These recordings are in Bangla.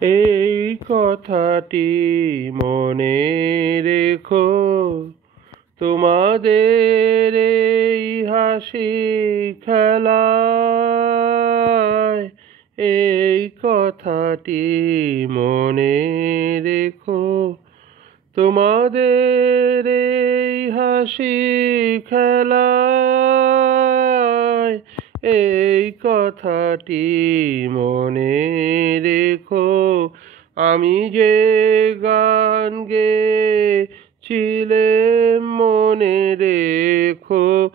এই কথাটি মনে রেখো, তোমাদের এই হাসি খেলায়। এই কথাটি মনে রেখো, তোমাদের এই হাসি খেলায়। এই কথাটি মনে রেখো, আমি যে গান গেয়েছিলাম মনে রেখো,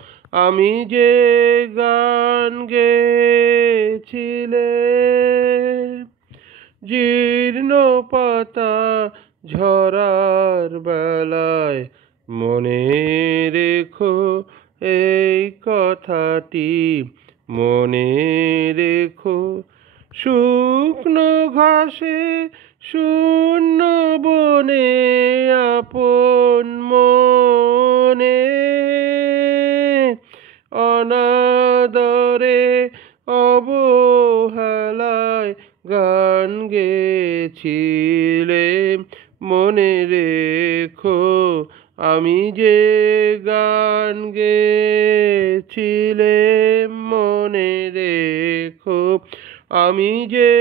আমি যে গান গেয়েছিলাম। জীর্ণ পাতা ঝরার বেলায় মনে রেখো, এই কথাটি মনে রেখো। শুকনো ঘাসে শূন্য বনে আপন মনে অনাদরে অবহেলায় গান গেয়েছিলাম মনে রেখো, আমি যে গান গেয়েছিলাম মনে রেখো, আমি যে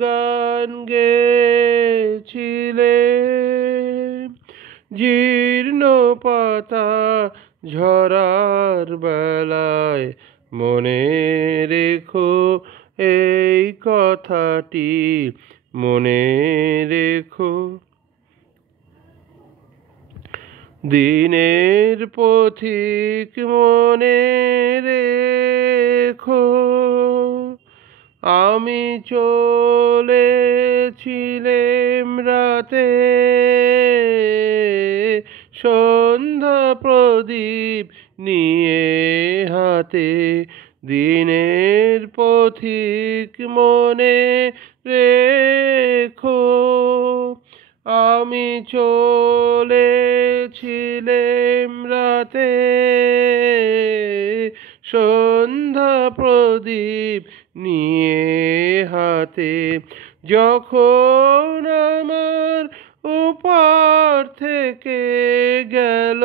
গান গেয়েছিলাম। জীর্ণ পাতা ঝরার বেলায় মনে রেখো, এই কথাটি মনে রেখো। দিনের পথিক মনে রেখো, আমি চলেছিলাম রাতে, সন্ধ্যা প্রদীপ নিয়ে হাতে। দিনের পথিক মনে রেখো, আমি চলেছিলাম রাতে, সন্ধ্যা প্রদীপ নিয়ে হাতে। যখন আমার ওপার থেকে গেল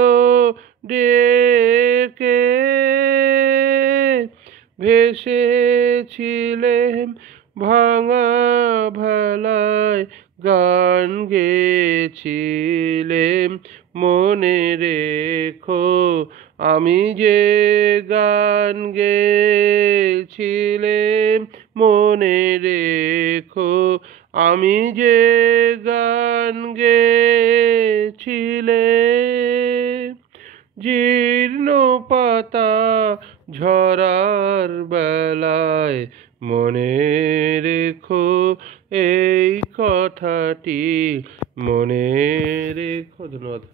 ডেকে, ভেসেছিলাম ভাঙা ভেলায়, গান গেয়েছিলাম মনে রেখো, আমি যে গান গেয়েছিলাম মনে রেখো, আমি যে গান গেয়েছিলাম। জীর্ণ পাতা ঝরার বেলায় মনে রেখো, এই কথাটি মনে রেখো। ধন্যবাদ।